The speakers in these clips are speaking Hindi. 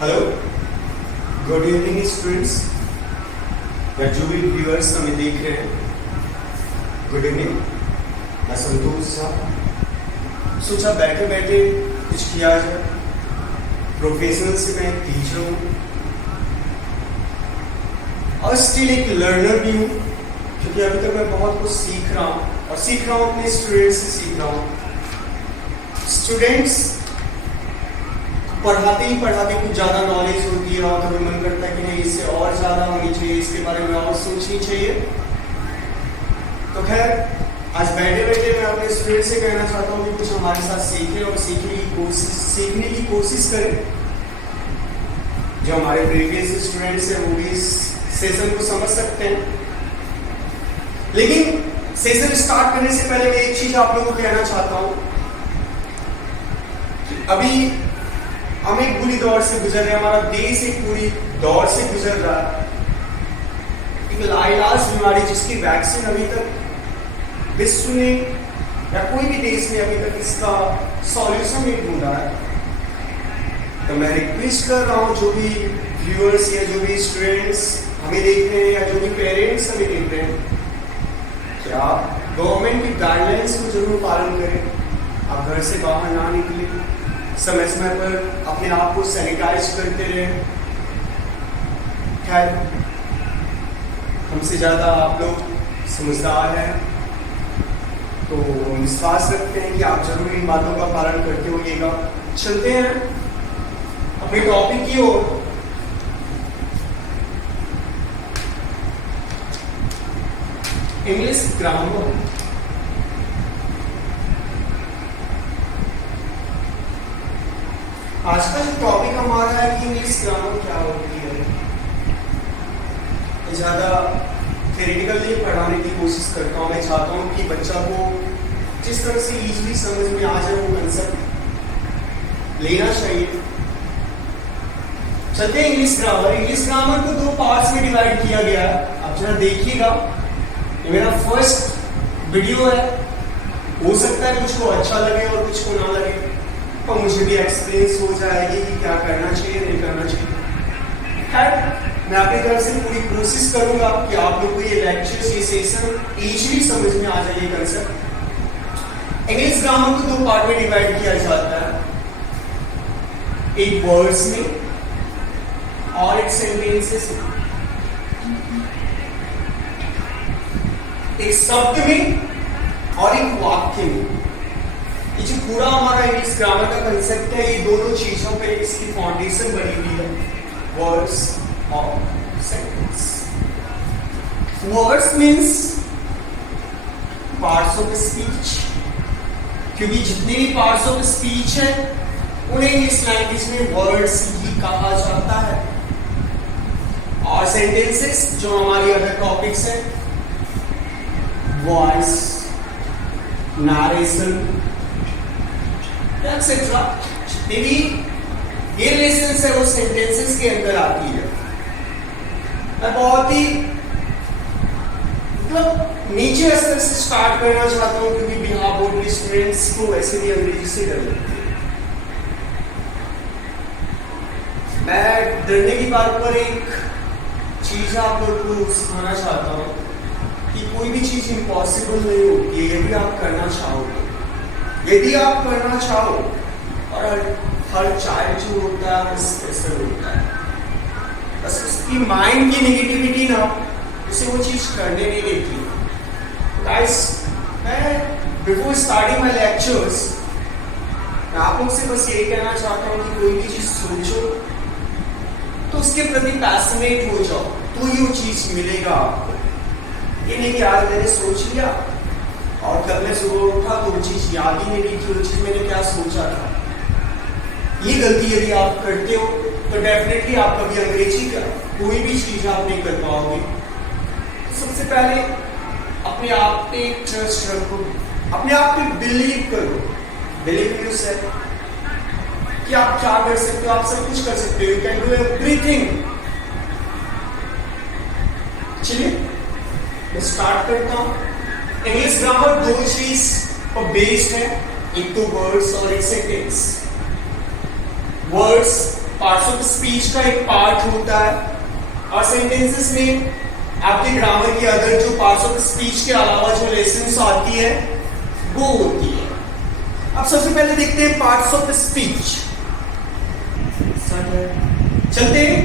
हेलो, गुड इवनिंग स्टूडेंट्स या जो भी व्यूअर्स हमें देख रहे हैं। Good evening. मैं संतोष साहब सोचा बैठे बैठे कुछ किया जाए। प्रोफेशनल से मैं एक टीचर हूँ और स्टिल एक लर्नर भी हूँ, क्योंकि अभी तक मैं बहुत कुछ सीख रहा हूँ और सीख रहा हूँ अपने स्टूडेंट्स से सीख रहा हूँ। स्टूडेंट्स पढ़ाते ही पढ़ाते कुछ ज़्यादा नॉलेज होती है और कभी मन करता है कि नहीं इससे और ज़्यादा होनी चाहिए, इसके बारे में और सोचनी चाहिए। तो खैर आज बैठे बैठे मैं अपने स्टूडेंट से कहना चाहता हूँ कि कुछ हमारे साथ सीखें और सीखने की कोशिश करें। जो हमारे प्रीवियस स्टूडेंट्स हैं वो भी इस सेशन को समझ सकते हैं। लेकिन सेशन स्टार्ट करने से पहले मैं एक चीज आप लोगों को कहना चाहता हूँ कि अभी हम एक बुरी दौर से गुजर रहे हैं। हमारा देश एक पूरी दौर से गुजर रहा है। एक लाइलाज बीमारी जिसकी वैक्सीन अभी तक विश्व में या कोई भी देश में अभी तक इसका सॉल्यूशन नहीं ढूंढा है। तो मैं रिक्वेस्ट कर रहा हूँ जो भी व्यूअर्स या जो भी स्टूडेंट्स हमें देख रहे हैं या जो भी पेरेंट्स हमें देख रहे हैं कि आप गवर्नमेंट की गाइडलाइंस को जरूर पालन करें। आप घर से बाहर ना निकलें, समय समय पर अपने आप को सैनिटाइज करते रहें। खैर हमसे ज़्यादा आप लोग समझदार हैं, तो हम विश्वास रखते हैं कि आप जरूर इन बातों का पालन करते होइएगा। चलते हैं अपने टॉपिक की ओर। English grammar. आज का जो टॉपिक हमारा है कि इंग्लिश ग्रामर क्या होती है। ज़्यादा थ्योरेटिकल नहीं पढ़ाने की कोशिश करता हूँ। मैं चाहता हूँ कि बच्चा को जिस तरह से इजीली समझ में आ जाए वो कंसेप्ट लेना चाहिए। चलते हैं इंग्लिश ग्रामर। इंग्लिश ग्रामर को दो पार्ट्स में डिवाइड किया गया है। आप जरा देखिएगा, ये मेरा फर्स्ट वीडियो है। हो सकता है कुछ को अच्छा लगे और कुछ को ना लगे, और मुझे भी एक्सपीरियंस हो जाएगी कि क्या करना चाहिए नहीं करना चाहिए। खैर मैं अपनी तरफ से पूरी कोशिश करूंगा कि आप लोग को ये लेक्चर्स, ये सेशन इजीली समझ में आ जाए कंसेप्ट। इंग्लिश ग्रामर को दो पार्ट में डिवाइड किया जाता है, एक वर्ड्स में और एक सेंटेंसेस में। एक शब्द में और एक वाक्य में। ये जो पूरा हमारा इंग्लिश ग्रामर का कंसेप्ट है, ये दोनों चीजों पे इसकी फाउंडेशन बनी हुई है, वर्ड्स और sentence. Words means parts of speech, क्योंकि जितने भी पार्ट्स ऑफ स्पीच है उन्हें इंग्लिश लैंग्वेज में वर्ड्स ही कहा जाता है। और सेंटेंसेस जो हमारी अदर टॉपिक्स है, वॉइस, नरेशन एक्सेट्रा, जितनी भी ये रिलेशंस है वो सेंटेंसेस के अंदर आती है। मैं बहुत ही मतलब नीचे स्तर से स्टार्ट करना चाहता हूँ, क्योंकि बिहार बोर्ड के स्टूडेंट्स को वैसे भी अंग्रेजी से डर लगती है। मैं डरने की बात पर एक चीज आप लोग को सिखाना चाहता हूँ कि कोई भी चीज इम्पॉसिबल नहीं होती है यदि आप करना चाहोगे। यदि आप करना चाहो, और हर चाइल्ड जो होता है वो स्पेशल होता है, बस उसकी माइंड की नेगेटिविटी ना उसे वो चीज करने नहीं देती। गाइस, मैं बिफोर स्टार्टिंग माय लेक्चर्स मैं आप लोग से बस यही कहना चाहता हूँ कि कोई भी चीज सोचो तो उसके प्रति पैशनेट हो जाओ, तो ही वो चीज मिलेगा आपको। ये नहीं कि आज मैंने सोच लिया और कल मैं सुबह उठा तो वो चीज याद ही नहीं रही कि वो चीज मैंने क्या सोचा था। ये गलती यदि आप करते हो तो डेफिनेटली आप कभी अंग्रेजी का कोई भी चीज आप नहीं कर पाओगे। तो सबसे पहले अपने आप पे ट्रस्ट रखो, अपने आप पे बिलीव करो, बिलीव इन योरसेल्फ कि आप क्या कर सकते हो, आप सब कुछ कर सकते हो। You can do everything. चलिए मैं स्टार्ट करता हूं। इंग्लिश ग्रामर दो चीज पर बेस्ड है, एक तो वर्ड्स और एक sentence. Words parts of speech का एक पार्ट होता है, और सेंटेंसेस में आपके ग्रामर की अदर जो पार्ट्स ऑफ स्पीच के अलावा जो लेसन्स आती है वो होती है। अब सबसे पहले देखते हैं पार्ट्स ऑफ स्पीच। चलते हैं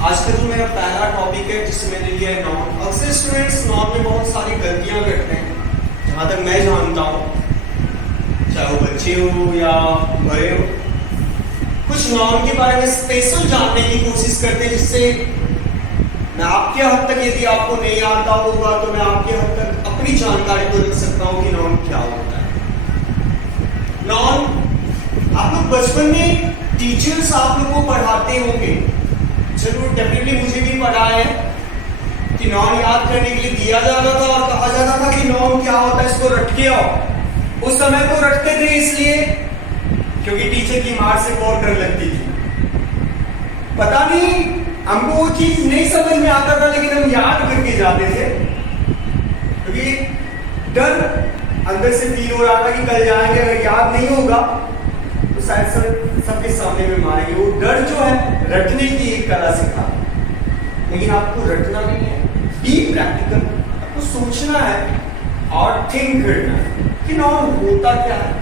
आज का जो मेरा पहला टॉपिक है जिससे मैंने लिया है नॉन। अक्सर स्टूडेंट्स नॉन में बहुत सारी गलतियां करते हैं, जहां तक मैं जानता हूं, चाहे वो बच्चे हो या बड़े हो। कुछ नॉन के बारे में स्पेशल जानने की कोशिश करते हैं, जिससे मैं आपके हद तक, यदि आपको नहीं आता होगा तो मैं आपके हद तक अपनी जानकारी को लिख सकता हूं कि नॉन क्या होता है। नॉन आप लोग बचपन में टीचर्स आप लोग को पढ़ाते होंगे, जरूर डेफिनेटली मुझे भी पढ़ा है कि नॉन याद करने के लिए दिया जाता था और कहा जाता था कि नॉन क्या होता है, इसको रट के आओ। उस समय तो रटते थे इसलिए क्योंकि टीचर की मार से बहुत डर लगती थी। पता नहीं हमको वो चीज नहीं समझ में आता था, लेकिन हम याद करके जाते थे क्योंकि डर अंदर से फील हो रहा था कि कल जाएंगे, अगर याद नहीं होगा तो शायद सबके सामने में मारेंगे। वो डर जो है रटने की एक कला सिखा, लेकिन आपको रटना नहीं है, बी प्रैक्टिकल, आपको सोचना है और थिंक करना है कि नॉन होता क्या है।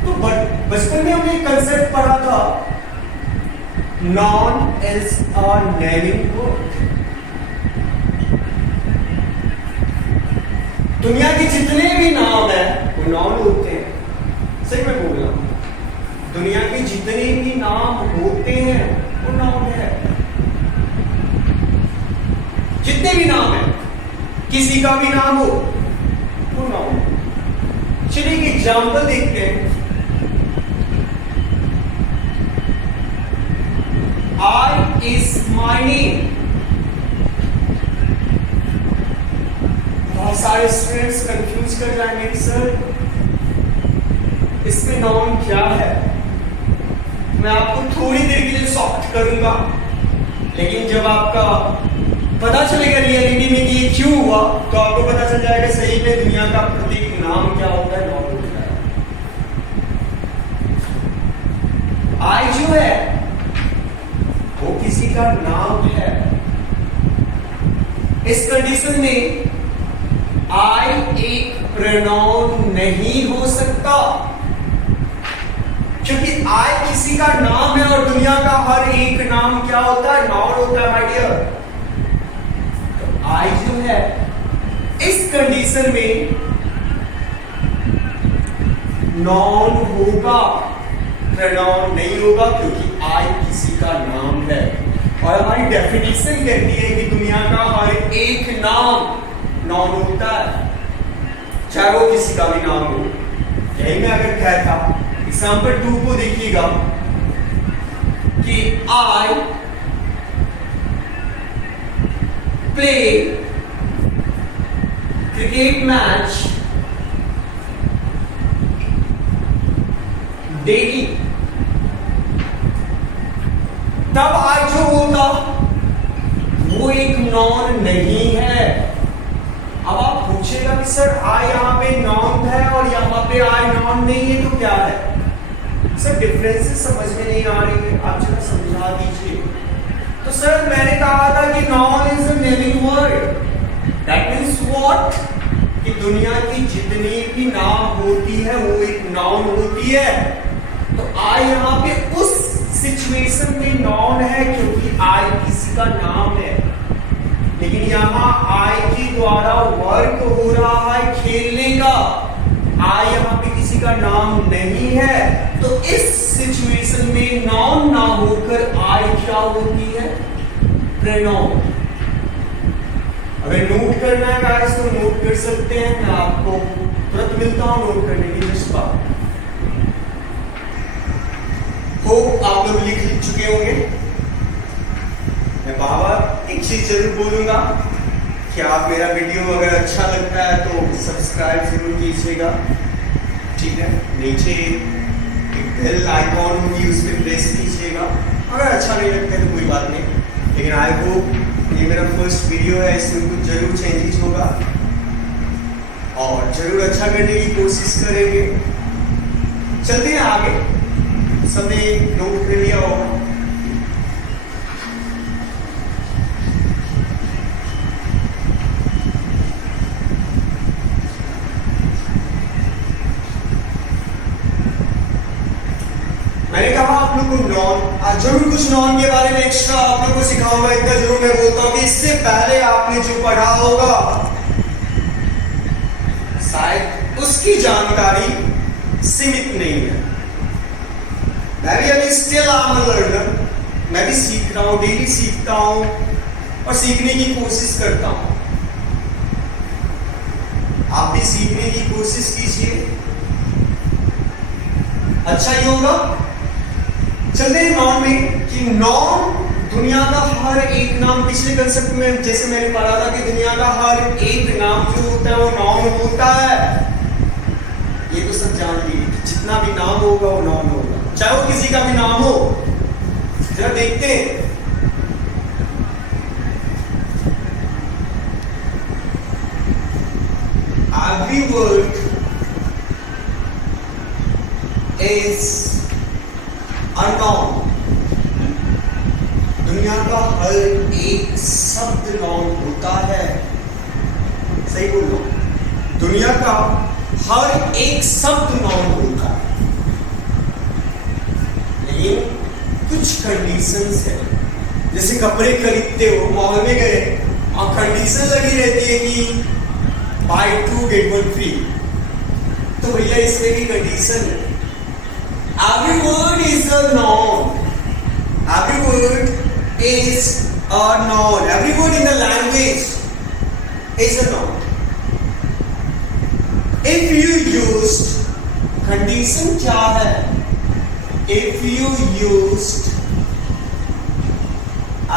तो बचपन में हमने एक कंसेप्ट पढ़ा था, non is a naming word. दुनिया के जितने भी नाम है वो नॉन होते हैं। सही में बोल रहा हूं, दुनिया के जितने भी नाम होते हैं वो नॉन है। जितने भी नाम है, किसी का भी नाम हो वो नॉन। चलिए एक एग्जाम्पल देखते हैं। I is my name। बहुत सारे स्टूडेंट्स कंफ्यूज कर जाएंगे, सर इसमें नॉन क्या है। मैं आपको थोड़ी देर के लिए सॉफ्ट करूंगा, लेकिन जब आपका पता चलेगा रियलिटी में कि ये क्यों हुआ तो आपको पता चल जाएगा सही में दुनिया का प्रत्येक नाम क्या होता है, नॉन होता है। आई जो है वो किसी का नाम है। इस कंडीशन में आई एक प्रोनाउन नहीं हो सकता, क्योंकि आई किसी का नाम है और दुनिया का हर एक नाम क्या होता है, नाउन होता है माय डियर। तो आई जो है इस कंडीशन में नाउन होगा, प्रोनाउन नहीं होगा, क्योंकि आई किसी का नाम है। और हमारी डेफिनेशन कहती है कि दुनिया का हर एक नाम नाउन होता है, चाहे वो किसी का भी नाम हो। यही मैं अगर कहता, एग्जाम्पल 2 को देखिएगा कि I play cricket match daily, तब आई जो होता वो एक नॉन नहीं है। अब आप पूछेगा कि सर आई यहां पे नॉन है और यहां पे आई नॉन नहीं है, तो क्या है सर? डिफरेंसेस समझ में नहीं आ रही है, आप जरा समझा दीजिए। तो सर मैंने कहा था कि non is a naming word. That means what, कि दुनिया की जितनी भी नाम होती है वो एक नाउन होती है। तो आई यहां पे उस सिचुएशन में नॉन है क्योंकि आई किसी का नाम है, लेकिन यहां आई के द्वारा वर्क हो रहा है खेलने का। आई यहां पे किसी का नाम नहीं है, तो इस सिचुएशन में नाउन ना होकर आई क्या होती है, प्रोनाउन। अगर नोट करना है गाइस तो नोट कर सकते हैं, मैं आपको तुरंत मिलता हूं नोट करने की जज्बा। होप आप लोग लिख चुके होंगे। मैं बार एक चीज जरूर बोलूंगा कि आप मेरा वीडियो अगर अच्छा लगता है तो सब्सक्राइब जरूर कीजिएगा, ठीक है। नीचे एक बेल आइकॉन होगी उस पर प्रेस कीजिएगा। अगर अच्छा नहीं लगता है तो कोई बात नहीं, लेकिन आई होप ये मेरा फर्स्ट वीडियो है, इसमें कुछ जरूर चेंजेस होगा और जरूर अच्छा करने की कोशिश करेंगे। चलते हैं आगे। सबने नोट कर लिया होगा नॉन, आज जरूर कुछ नॉन के बारे में एक्स्ट्रा आप लोगों को सिखाऊंगा। इतना जरूर मैं बोलता हूँ कि इससे पहले आपने जो पढ़ा होगा शायद उसकी जानकारी सीमित नहीं है। मैं भी अभी स्टिल आई एम लर्नर, मैं भी सीख रहा हूँ, डेली सीखता हूँ और सीखने की कोशिश करता हूँ। आप भी सीखने की कोशिश कीजिए, अच्छा ही होगा। चलते हैं नॉन में कि नॉन दुनिया का हर एक नाम, पिछले कंसेप्ट में जैसे मैंने पढ़ा था कि दुनिया का हर एक नाम जो होता है वो नॉन होता है। ये तो सब जान लीजिए कि जितना भी नाम होगा वो नॉन होगा, चाहे वो किसी का भी नाम हो। जरा देखते हैं, every word is a noun। दुनिया का हर एक शब्द नाउन होता है। सही बोल रहा हूं, दुनिया का हर एक शब्द नाउन होता है, लेकिन कुछ कंडीशंस है। जैसे कपड़े खरीदते हो, मॉल में गए और कंडीशन लगी रहती है कि बाय 2 get 1 फ्री, तो भैया इसमें भी कंडीशन है। Every word is a noun. Every word is a noun. Every word in the language is a noun. If you used, condition क्या है? If you used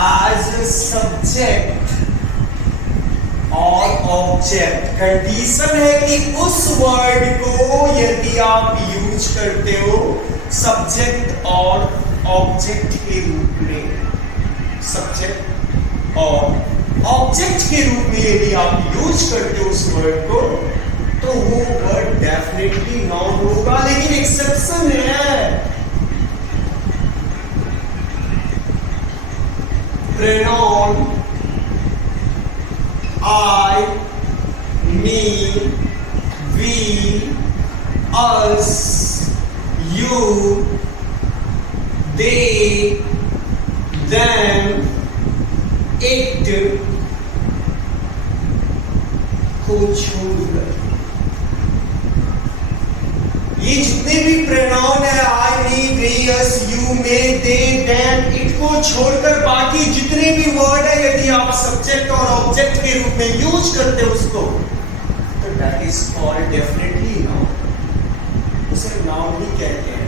as a subject और ऑब्जेक्ट, कंडीशन है कि उस वर्ड को यदि आप यूज करते हो सब्जेक्ट और ऑब्जेक्ट के रूप में, सब्जेक्ट और ऑब्जेक्ट के रूप में यदि आप यूज करते हो उस वर्ड को, तो वो वर्ड डेफिनेटली नाउन होगा। लेकिन एक्सेप्शन है, pronoun I, me, we, us, you, they, them, it को छोड़कर ये जितने भी प्रोनाउन है, I, me, we, us, you, me, they, them, it को छोड़कर बाकी जितने भी वर्ड है यदि आप सब्जेक्ट और ऑब्जेक्ट के रूप में यूज करते हो उसको, तो that is called definitely noun. उसे नाउन ही कहते हैं।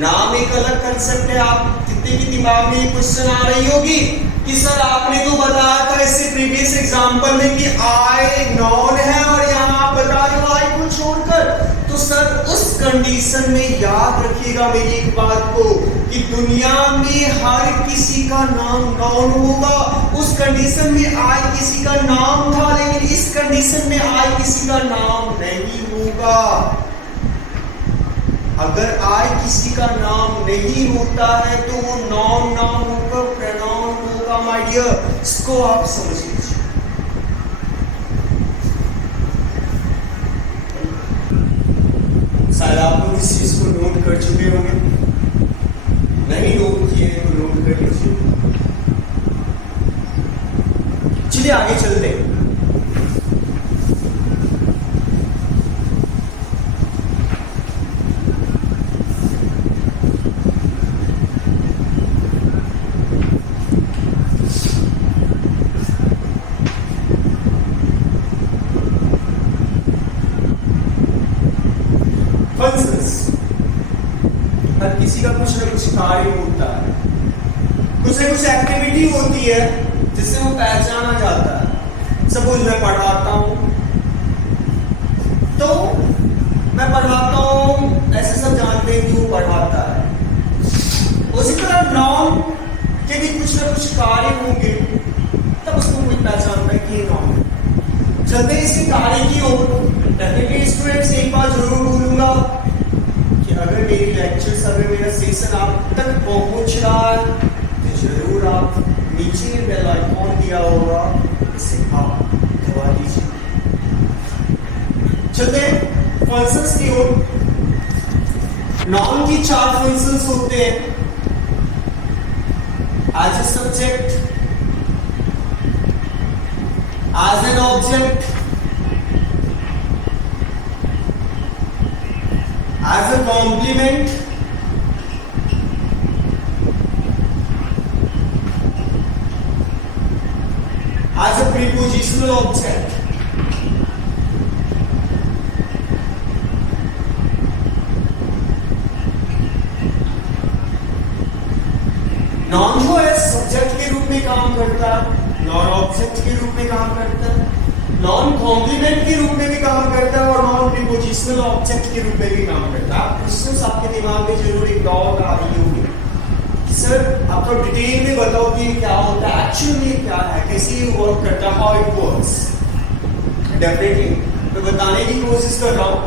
नाम एक अलग कंसेप्ट है। आप कितने की दिमाग में ये क्वेश्चन आ रही होगी कि सर आपने तो बताया था इससे प्रीवियस एग्जांपल में कि आई नॉन है और यहाँ आप बता रहे हो आई को छोड़कर। तो सर उस कंडीशन में याद रखिएगा मेरी एक बात को कि दुनिया में हर किसी का नाम नाउन होगा। उस कंडीशन में आई किसी का नाम था, लेकिन इस कंडीशन में आई किसी का नाम नहीं होगा। अगर आई किसी का नाम नहीं होता है तो वो नाउन नाम होगा, प्रोनाउन होगा माय डियर। इसको आप समझ लीजिए। शायद आप लोग इस चीज को नोट कर चुके होंगे, नहीं नोट किए तो नोट कर लीजिए। चलिए आगे चलते हैं। हर किसी का कुछ न कुछ कार्य होता है, कुछ न कुछ एक्टिविटी होती है जिससे वो पहचाना जाता है। सपोज मैं पढ़ाता हूं तो मैं पढ़ाता हूं, ऐसे सब जानते हैं कि वो पढ़ाता है। उसी तरह नाउन के भी कुछ न कुछ कार्य होंगे, तब उसको कोई पहचानता है कि ये नाउन है। चलते हैं इसके कार्य की ओर। डेफिनेटली स्टूडेंट्स एक बात जरूर बोलूंगा कि अगर मेरी लेक्चर्स, अगर मेरा सेशन आप तक पहुंच रहा है तो जरूर आप नीचे बेल आइकॉन दिया होगा, इसे आप दबा दीजिए। चलते हैं फंक्शंस की ओर। नाउन की चार फंक्शंस होते हैं, as a subject, as an object, as a complement, as a prepositional object. Noun जो है सब्जेक्ट के रूप में काम करता है, नॉन ऑब्जेक्ट के रूप में काम करता है, नॉन कॉम्प्लीमेंट के रूप में भी काम करता है और नॉन प्रीपोजिशनल ऑब्जेक्ट के रूप में भी काम करता है। क्वेश्चंस आपके दिमाग में जरूर एक डाउट आ रही होगी, सर आप तो डिटेल में बताओ कि क्या होता है, एक्चुअल में क्या है, कैसे ये वर्क करता है, हाउ इट वर्क्स। डेफिनेटली मैं बताने की कोशिश कर रहा हूँ।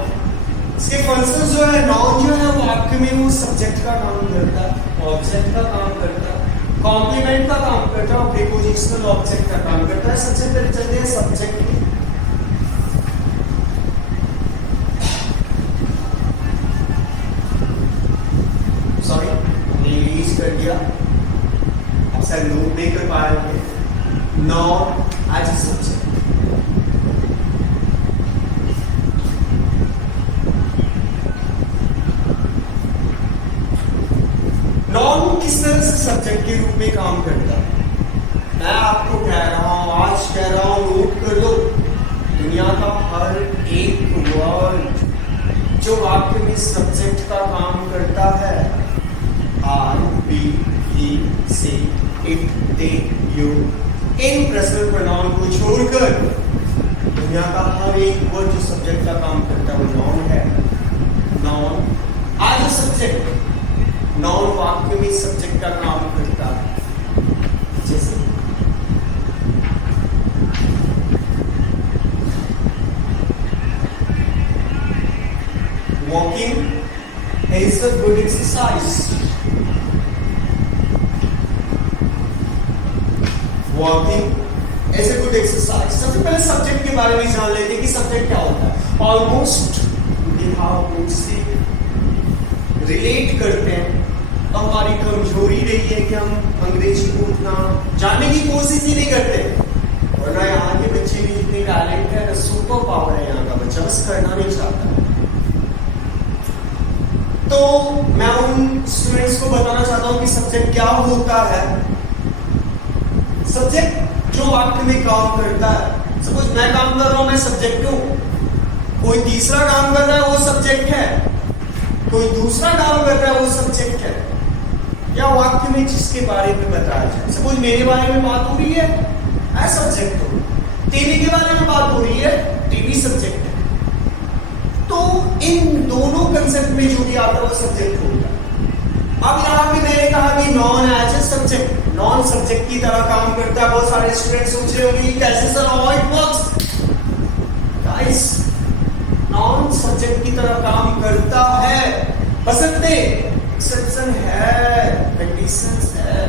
इसके फंक्शंस जो है, नाउन जो है वो वाक्य में वो सब्जेक्ट का काम करता है, ऑब्जेक्ट का काम करता है, कॉम्प्लीमेंट का काम करता है और प्रीपोजिशनल ऑब्जेक्ट का काम करता है। सबसे पहले चलते हैं सब्जेक्ट में। सॉरी रिलीज कर दिया, आप सर नोट नहीं कर पा रहे हैं। Noun as a subject, noun किस तरह से सब्जेक्ट के रूप में काम करता है, मैं आपको कह रहा हूं, आज कह रहा हूं, नोट कर लो। दुनिया का हर एक वर्ड जो वाक्य में सब्जेक्ट का काम करता है, I, we, he, she, it, they, you, in personal pronoun को छोड़कर दुनिया का हर एक वर्ड जो सब्जेक्ट का काम करता है वो नाउन है। Noun as a subject, noun वाक्य में सब्जेक्ट का काम करता है। जैसे walking is a good exercise, walking is a good exercise. सबसे पहले सब्जेक्ट के बारे में जान लेते हैं कि सब्जेक्ट क्या होता है। ऑलमोस्ट से रिलेट करते हैं, तो हमारी कमजोरी रही है कि हम अंग्रेजी को उतना जानने की कोशिश ही नहीं करते, वरना यहाँ के बच्चे में जितनी टैलेंट है ना, सुपर पावर है यहाँ का बच्चा, बस करना नहीं चाहता। तो मैं उन स्टूडेंट्स को बताना चाहता हूँ कि सब्जेक्ट क्या होता है। सब्जेक्ट जो वाक्य में काम करता है, सपोज मैं काम कर रहा हूं, मैं सब्जेक्ट हूं, कोई तीसरा काम कर रहा है वो सब्जेक्ट है, कोई दूसरा काम कर रहा है वो सब्जेक्ट है, या वाक्य में जिसके बारे में बताया जाए। सपोज मेरे बारे में बात हो रही है, मैं सब्जेक्ट हूं, टीवी के बारे में बात हो रही है, टीवी सब्जेक्ट है। तो इन दोनों कंसेप्ट में जो भी आता है वो सब्जेक्ट होगा। अब यहाँ पे मैंने कहा कि noun as a subject, noun subject की तरह काम करता है। बहुत सारे स्टूडेंट सोच रहे होंगे कैसे sir how it works. Guys, non subject की तरह काम करता है, बशर्ते एक्सेप्शन है, कंडीशंस है,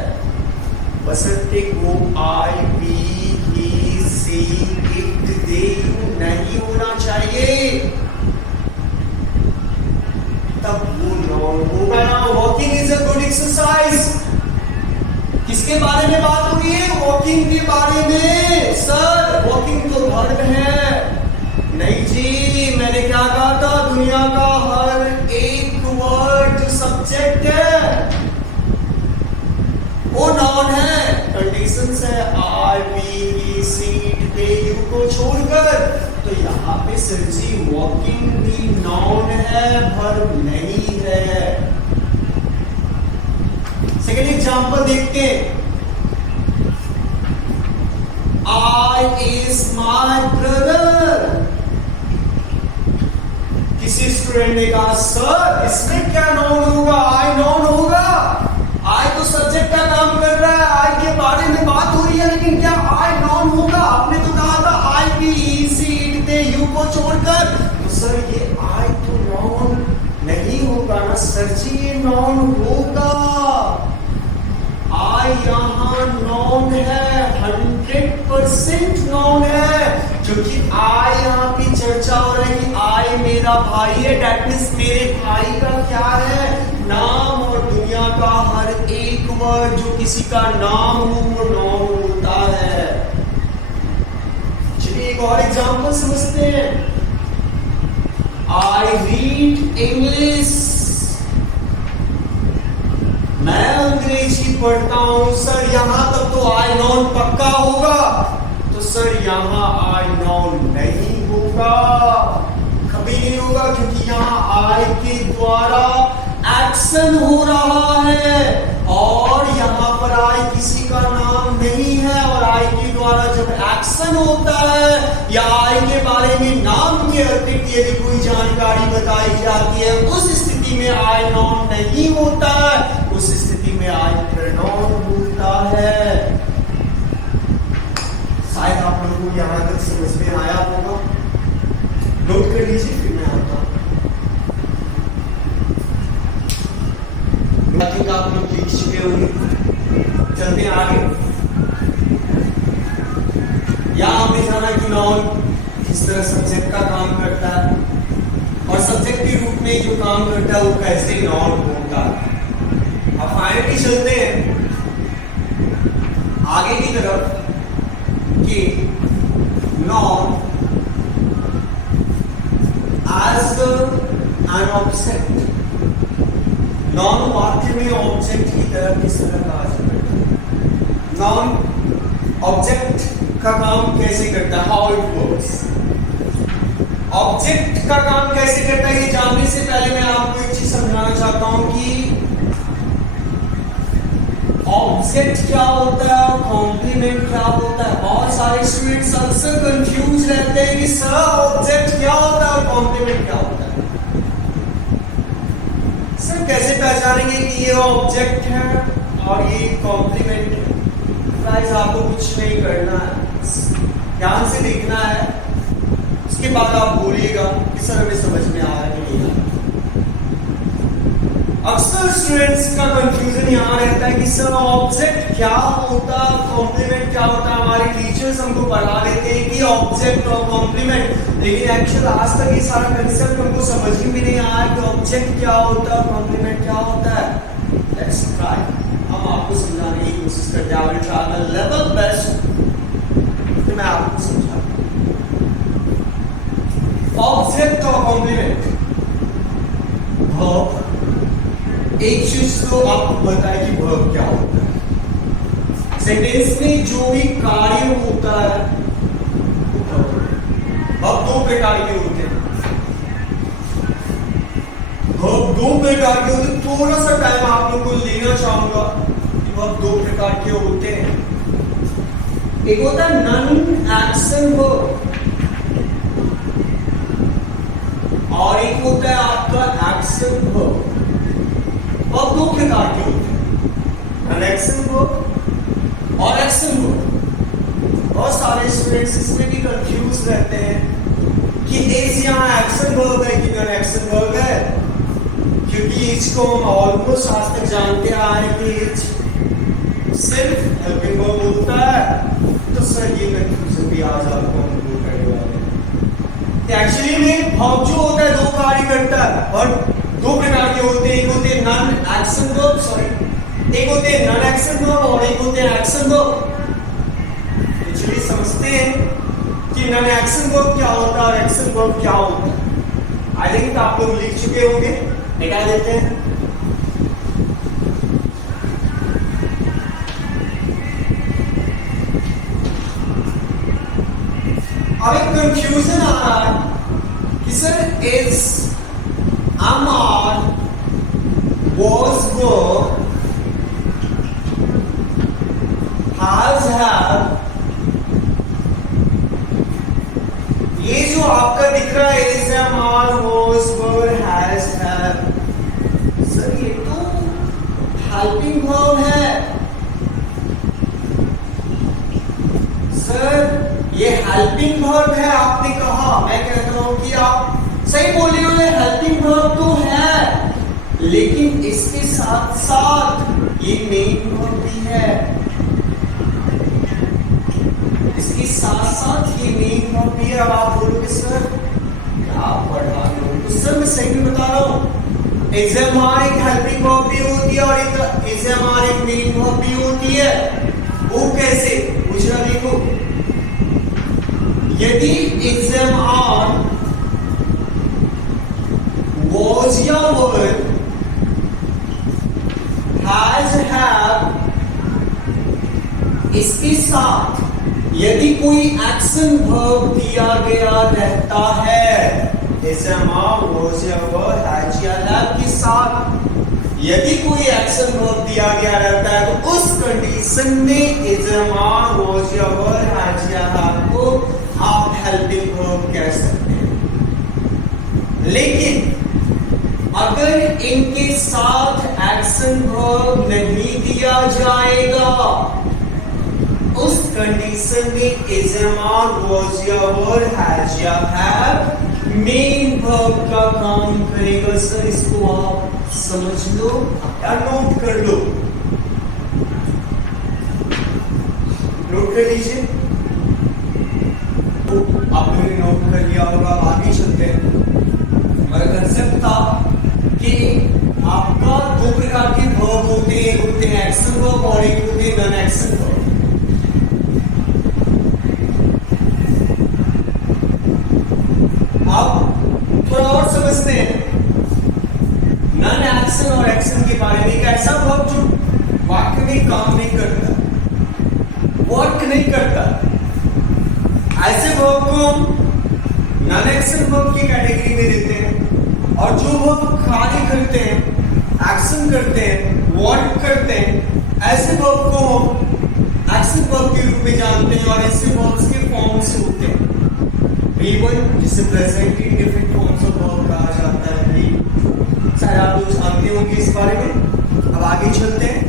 बशर्ते वो I, we, he, she, it, they, you नहीं होना चाहिए, तब वो नॉन होगा ना। Walking is a good exercise, किसके बारे में बात हो रही है? वॉकिंग के बारे में। सर वॉकिंग तो वर्ब है। नहीं जी, मैंने क्या कहा था, दुनिया का हर एक वर्ड जो सब्जेक्ट है वो नाउन है। कंडीशंस है our, we, he, she, it, they, you को छोड़कर। तो यहाँ पे सर जी वॉकिंग भी नाउन है, वर्ब नहीं है। सेकेंड एग्जांपल देखते हैं। I is my brother। किसी स्टूडेंट ने कहा सर इसमें क्या नाउन होगा, आई नाउन होगा। आई तो सब्जेक्ट का काम कर रहा है, आई के बारे में बात हो रही है, लेकिन क्या आई नाउन होगा? आपने तो कहा था I, we, he, she, it, they, you को छोड़कर। तो सर ये आई तो नाउन नहीं होगा ना। सर जी ये नाउन होगा। आई यहाँ नाउन है, 100% नाउन है, क्योंकि आई यहाँ पे चर्चा हो रहा है कि आई मेरा भाई है, डेट मीन्स मेरे भाई का क्या है, नाम। और दुनिया का हर एक वर्ड जो किसी का नाम हो वो नाउन होता है। चलिए एक और एग्जांपल समझते हैं। आई रीड इंग्लिश, मैं अंग्रेजी पढ़ता हूं। सर यहां तक तो आई नाउन पक्का होगा, तो सर यहां आई नाउन नहीं होगा, कभी नहीं होगा, क्योंकि यहां आई के द्वारा एक्शन हो रहा है और यहां पर आई किसी का नाम नहीं है। और आई के द्वारा जब एक्शन होता है या आई के बारे में नाम के अतिरिक्त यदि कोई जानकारी बताई जाती है, उस स्थिति में आई नाउन नहीं होता है, उस स्थिति में आई प्रोनाउन होता है। शायद आप लोगों को यहां तक समझ में आया होगा, नोट कर लीजिए, फिर मैं आता हूं। आप लोग लिख चुके होंगे, चलते हैं आगे। यहां हमने जाना कि नाउन किस तरह सब्जेक्ट का काम करता है और सब्जेक्ट के रूप में जो काम करता है वो कैसे नाउन होता है। अब फाइनली चलते हैं आगे की तरफ कि noun as an object, noun वाक्य में ऑब्जेक्ट की तरह किस तरह कहा जाता है। नाउन ऑब्जेक्ट का काम कैसे करता है, हाउ इट वर्क्स। ऑब्जेक्ट का काम कैसे करता है ये जानने से पहले मैं आपको एक चीज समझाना चाहता हूं कि ऑब्जेक्ट क्या होता है और कॉम्प्लीमेंट क्या होता है। बहुत सारे स्टूडेंट्स अक्सर कंफ्यूज रहते हैं कि सर ऑब्जेक्ट क्या होता है और कॉम्प्लीमेंट क्या होता है। सर कैसे पहचानेंगे कि ये ऑब्जेक्ट है और ये कॉम्प्लीमेंट है। गाइस आपको कुछ नहीं करना है, ध्यान से देखना है, उसके बाद आप बोलिएगा कि सर हमें समझ में आ रहा है कि नहीं आ रहा। अक्सर स्टूडेंट्स का कंफ्यूजन यहाँ रहता है कि सर ऑब्जेक्ट क्या होता है, कॉम्प्लीमेंट क्या होता है। हमारे टीचर्स हमको पढ़ा देते हैं कि ऑब्जेक्ट और कॉम्प्लीमेंट, लेकिन एक्चुअल आज तक ये सारा कंसेप्ट हमको समझ में भी नहीं आया कि ऑब्जेक्ट क्या होता है, कॉम्प्लीमेंट क्या होता है। लेट्स ट्राई, हम आपको समझाने की कोशिश करते हैं। I will try my level best, तो मैं आपको समझाऊंगा ऑब्जेक्ट और कॉम्प्लीमेंट। वर्ब, एक चीज तो आपको बताए कि वर्ब क्या होता है। सेंटेंस में जो भी कार्य होता है वर्ब दो प्रकार के होते हैं। वर्ब दो प्रकार के होते हैं, थोड़ा सा टाइम आप लोगों को लेना चाहूंगा कि वर्ब दो प्रकार के होते हैं। एक होता है नॉन एक्शन वर्ब और एक होता है आपका एक्शन वर्ब। वर्ब दो प्रकार के होते हैं, एक्शन वर्ब और एक्शन वर्ब। बहुत सारे स्टूडेंट्स इसमें भी कंफ्यूज रहते हैं कि एज यहाँ एक्शन वर्ब है कि नॉन एक्शन वर्ब है, क्योंकि एज को हम ऑलमोस्ट आज तक जानते आए हैं कि एज सिर्फ हेल्पिंग वर्ब होता है। तो सर ये कंफ्यूजन भी आज आपको हम दूर करने वाले हैं। एक्चुअली में वर्ब जो होता है दो कार्य करता है और दो प्रकार के होते हैं। एक होते हैं नॉन एक्शन वर्ब, सॉरी एक होते हैं नॉन एक्शन वर्ब और एक होते हैं एक्शन वर्ब। तो चलिए समझते हैं कि नॉन एक्शन वर्ब क्या होता है और एक्शन वर्ब क्या होता है। आई थिंक आप लोग लिख चुके होंगे, निकाल देते हैं। अब एक कंफ्यूजन आ रहा है कि sir is Amar was verb has have, ये जो आपका दिख रहा है is Amar was verb has have, sir ये तो हेल्पिंग वर्ब है। सर ये हेल्पिंग वर्ब है आपने कहा, मैं कहता हूं कि आप सही बोले हो, हेल्पिंग वर्ब तो है, लेकिन इसके साथ साथ ये मेन वर्ब भी है। इसके साथ साथ ये मेन वर्ब भी है। अब आप बोलोगे सर आप पढ़ा लो तो सर मैं सही में बता रहा हूं। एग्जाम एक हेल्पिंग वर्ब भी होती है और एक एग्जाम एक मेन वर्ब भी होती है। वो कैसे पूछना देखो, यदि एग्जाम was या were has have इसके साथ यदि कोई एक्शन वर्ब दिया गया रहता है, was या were has या have के साथ यदि कोई एक्शन वर्ब दिया गया रहता है तो उस कंडीशन में was या were has या have को आप हेल्पिंग वर्ब कह सकते हैं। लेकिन अगर इनके साथ एक्शन वर्ब नहीं दिया जाएगा, उस कंडीशन में was या were has या have मेन वर्ब का काम करेगा। सर इसको आप समझ लो या नोट कर लो, नोट कर लीजिए। तो आपने नोट कर लिया होगा, आगे चलते हैं। हमारा कंसेप्ट था कि आपका दो प्रकार के वर्ब होते हैं एक्शन वर्ब और एक होते हैं नॉन एक्शन वर्ब। अब थोड़ा और समझते हैं नॉन एक्शन और एक्शन के बारे में। एक ऐसा वर्ब जो वाक्य में काम नहीं करता, वर्क नहीं करता, ऐसे वर्ब को नॉन एक्शन वर्ब की कैटेगरी में देते हैं। और जो वर्ब कार्य करते हैं, एक्शन करते हैं, वर्क करते हैं, ऐसे वर्ब को हम एक्शन वर्ब के रूप में जानते हैं। और ऐसे वर्ब्स के फॉर्म्स होते हैं V1 जिसे present indefinite forms of verb कहा जाता है। शायद आप लोग जानते होंगे इस बारे में। अब आगे चलते हैं।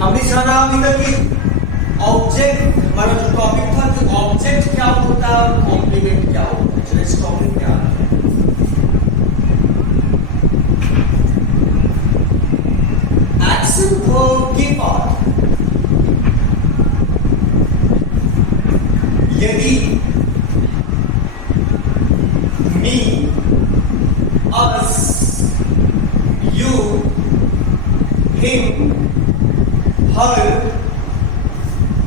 हमने जाना अभी तक कि ऑब्जेक्ट, हमारा जो टॉपिक था कि ऑब्जेक्ट क्या होता है और कॉम्प्लीमेंट क्या होता है। चलिए इस टॉपिक क्या है। एक्शन वर्ब के बाद यदि me, us, you, him, her,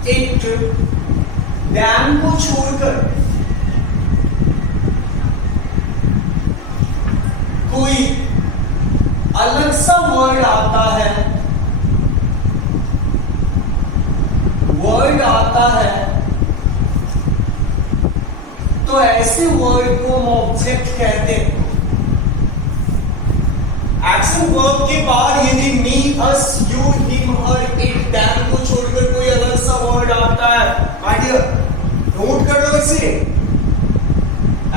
it, them को छोड़कर कोई अलग सा वर्ड आता है, तो ऐसे वर्ड को हम ऑब्जेक्ट कहते हैं। एक्शन वर्ब के बाद यदि me, us, you, him, her, it, them को छोड़कर कोई अलग सा वर्ड आता है, माय डियर नोट कर लो इसे।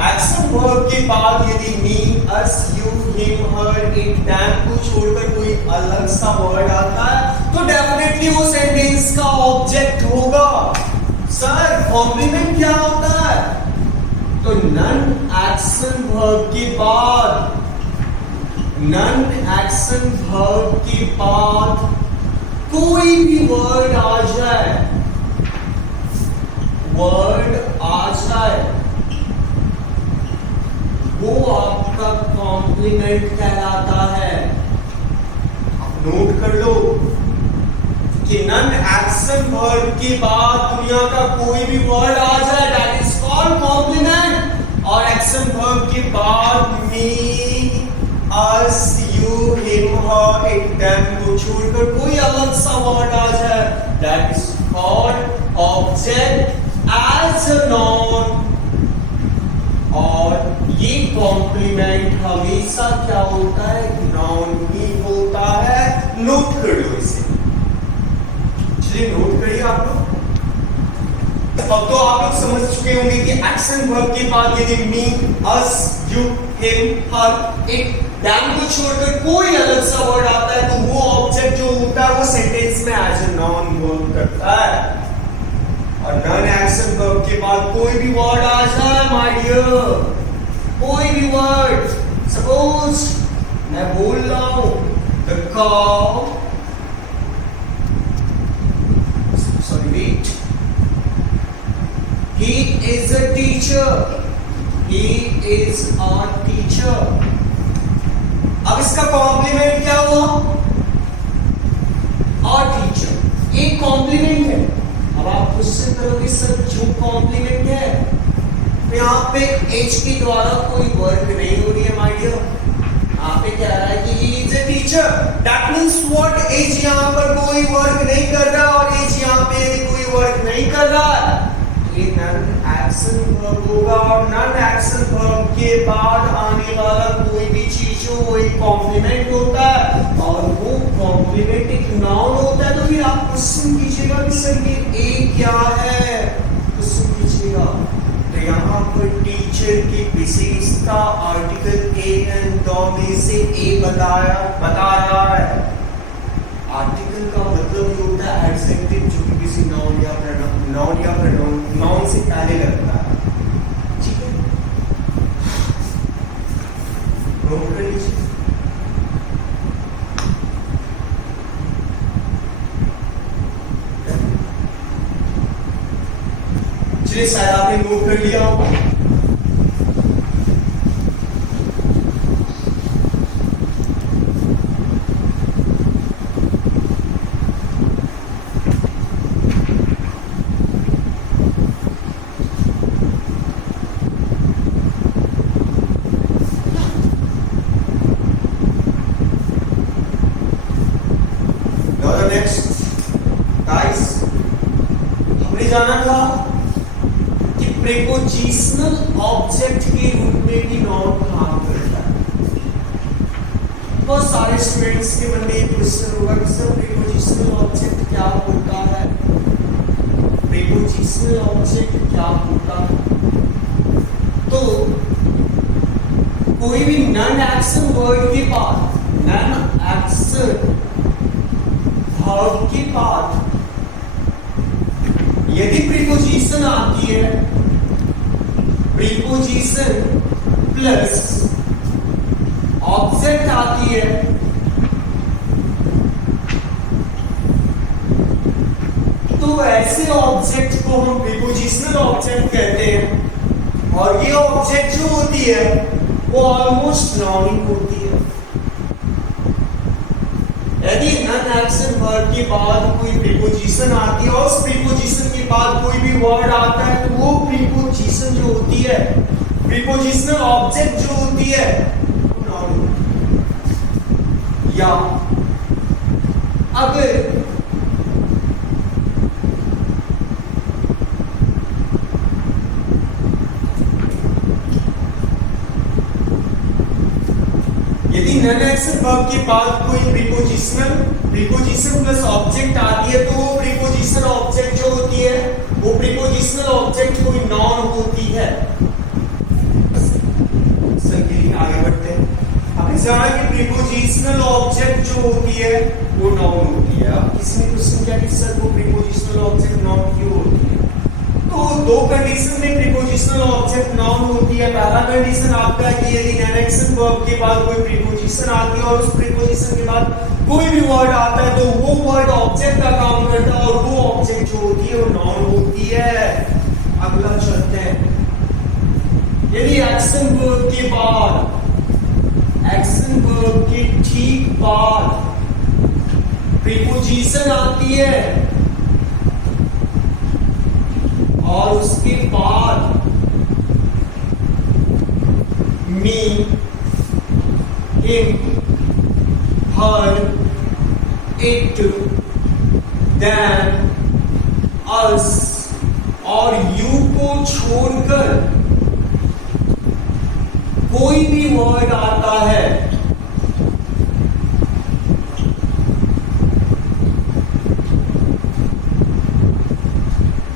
एक्शन वर्ब के बाद यदि me, us, you, him, her, it, them को छोड़कर कोई अलग सा वर्ड आता है तो डेफिनेटली वो सेंटेंस का ऑब्जेक्ट होगा। सर कॉम्प्लीमेंट क्या होता है? तो नॉन एक्शन वर्ब के बाद, नॉन एक्शन वर्ब के बाद कोई भी वर्ड आ जाए, वो आपका कॉम्प्लीमेंट कहलाता है। आप नोट कर लो कि नॉन एक्शन वर्ब के बाद दुनिया का कोई भी वर्ड आ जाए दैट इज कॉल्ड कॉम्प्लीमेंट। और एक्शन वर्ब के बाद me, us, you, him, her, it, them को छोड़कर कोई अलग सा वर्ड आ जाए that is called object as a noun. और ये कॉम्प्लीमेंट हमेशा क्या होता है? नाउन ही होता है। नोट कर लो इसे, चलिए नोट करिए आप लोग। अब तो आप लोग समझ चुके होंगे कि एक्शन वर्ब के बाद यदि me, us, you, him, her, it, them को छोड़कर कोई अलग सा वर्ड आता है तो वो ऑब्जेक्ट जो होता है वो सेंटेंस में एज अ नाउन वर्क करता है। और नॉन एक्शन वर्ब के बाद कोई भी वर्ड आ जाए माय डियर, कोई भी वर्ड, सपोज मैं बोल रहा हूं the cow, sorry wait, he is a teacher, He is a teacher. अब इसका कॉम्प्लीमेंट क्या हुआ? A teacher. एक कॉम्प्लीमेंट है। अब आप क्वेश्चन करोगे सर जो कॉम्प्लीमेंट है तो यहाँ पे H के द्वारा कोई वर्क नहीं हो रही है माय डियर। यहाँ पे कह रहा है कि he is a teacher. That means what? H यहाँ पर कोई वर्क नहीं कर रहा और H यहाँ पे कोई वर्क नहीं कर रहा है। ये नन एक्शन वर्ब होगा और नन एक्शन वर्ब के बाद आने वाला कोई भी चीज हो वो एक कॉम्प्लीमेंट होता है और वो कॉम्प्लीमेंट एक नाउन होता है। तो फिर आप क्वेश्चन कीजिएगा कि सर ये ए क्या है, क्वेश्चन कीजिएगा। तो यहाँ पर टीचर की विशेषता आर्टिकल ए एंड द में से ए बता रहा है। आर्टिकल का मतलब ये होता है एडजेक्टिव जो कि किसी नाउन या नाउन से पहले लगता है। ठीक है, नोट कर लीजिए। चलिए शायद आपने नोट कर लिया होगा। जाना था कि प्रीपोजिशनल ऑब्जेक्ट के रूप में भी नाउन काम करता है। बहुत सारे स्टूडेंट्स के मन में एक क्वेश्चन होगा कि सर प्रीपोजिशनल ऑब्जेक्ट क्या होता है, प्रीपोजिशनल ऑब्जेक्ट क्या होता है। तो कोई भी नॉन एक्शन वर्ड के बाद, नॉन एक्शन वर्ब के बाद यदि प्रीपोजिशन आती है, प्रीपोजिशन प्लस ऑब्जेक्ट आती है, तो ऐसे ऑब्जेक्ट को हम प्रीपोजिशनल ऑब्जेक्ट कहते हैं। और ये ऑब्जेक्ट जो होती है वो ऑलमोस्ट नाउन होती है। यदि नॉन एक्शन वर्ब के बाद कोई प्रीपोजिशन आती है और उस प्रीपोजिशन के बाद कोई भी वर्ड आता है तो वो प्रीपोजिशन जो होती है, प्रीपोजिशनल ऑब्जेक्ट जो होती है वो नाउन होती है। या अगर यदि नॉन एक्शन वर्ब के बाद कोई प्रीपोजिशन प्लस ऑब्जेक्ट आती है तो वो प्रीपोजिशनल ऑब्जेक्ट जो होती है वो प्रीपोजिशनल ऑब्जेक्ट कोई नाउन होती है। चलिए आगे बढ़ते हैं। अब जाना कि प्रीपोजिशनल ऑब्जेक्ट जो होती है वो नाउन होती है। अब किसी ने क्वेश्चन किया कि सर वो प्रीपोजिशनल ऑब्जेक्ट नाउन क्यों होती है? तो दो कंडीशन में प्रीपोजिशनल ऑब्जेक्ट नाउन होती है। पहला कंडीशन आपका है कि यदि नॉन एक्शन वर्ब के बाद कोई प्रीपोजिशन आती है और उस प्रीपोजिशन के बाद कोई भी वर्ड आता है तो वो वर्ड ऑब्जेक्ट का काम करता है और वो ऑब्जेक्ट जो होती है वो नाउन होती है। अगला चलते हैं। यदि एक्शन वर्ब के बाद, एक्शन वर्ब के ठीक बाद प्रीपोजिशन आती है और उसके बाद मी, हिम, हर, इट, देम, अस और यू को छोड़कर कोई भी वर्ड आता है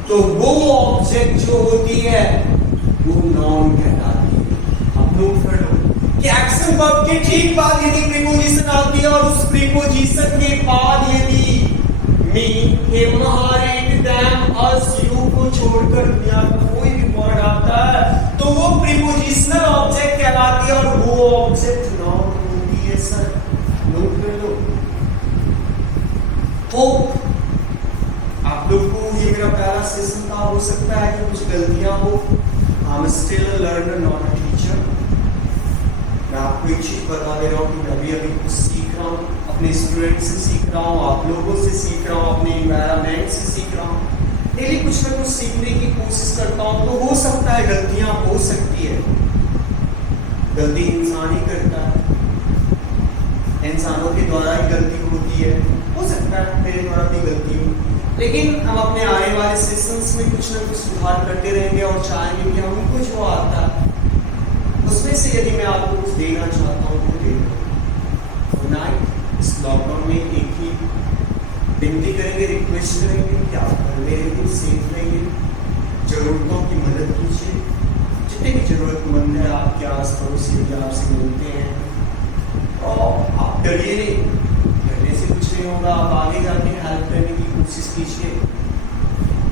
तो वो ऑब्जेक्ट जो होती है वो नाउन कहलाती है। आप नोट कर लो कि एक्शन वर्ब के ठीक बाद यदि प्रीपोजिशन आती है और उस प्रीपोजिशन के बाद यदि me, him, her, it, them, us, you को छोड़कर दुनिया का कोई भी वर्ड आता है तो वो प्रीपोजिशनल ऑब्जेक्ट कहलाती है और वो ऑब्जेक्ट नाउन होती है। सर नोट कर लो। होप आप लोग को ये मेरा पहला सेशन था, हो सकता है कि कुछ गलतियां हो I am still a learner not a teacher. मैं आपको एक चीज बता दे रहा हूँ कि मैं भी अभी कुछ सीख रहा हूँ, अपने स्टूडेंट से सीख रहा हूँ, आप लोगों से सीख रहा हूँ, अपने एनवायरनमेंट से सीख रहा हूँ। डेली कुछ ना कुछ सीखने की कोशिश करता हूँ। तो हो सकता है गलतियां हो सकती है, गलती इंसान ही करता है, इंसानों के द्वारा ही गलती होती है। हो सकता है मेरे द्वारा भी गलती हो, लेकिन हम अपने आने वाले सेशंस में कुछ ना कुछ सुधार करते रहेंगे और चाहेंगे कि हमको जो आता है उसमें से यदि मैं आपको कुछ देना चाहता हूँ तो दे दो। नाइट इस लॉकडाउन में एक ही विनती करेंगे, रिक्वेस्ट करेंगे कि आप घर में रहिए, सेफ रहिए, जरूरतों की मदद कीजिए। जितने भी जरूरतमंद है आपके आस पड़ोस यदि आपसे मिलते हैं और आप डरिए नहीं, डरने से कुछ नहीं होगा। आप आगे जाके हेल्प करने की कोशिश कीजिए।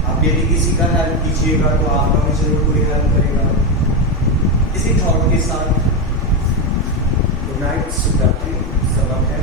आप यदि किसी का हेल्प कीजिएगा तो आपका भी जरूर कोई हेल्प करेगा। इसी थॉट के साथ गुड नाइट, शुभ रात्रि, सबक है।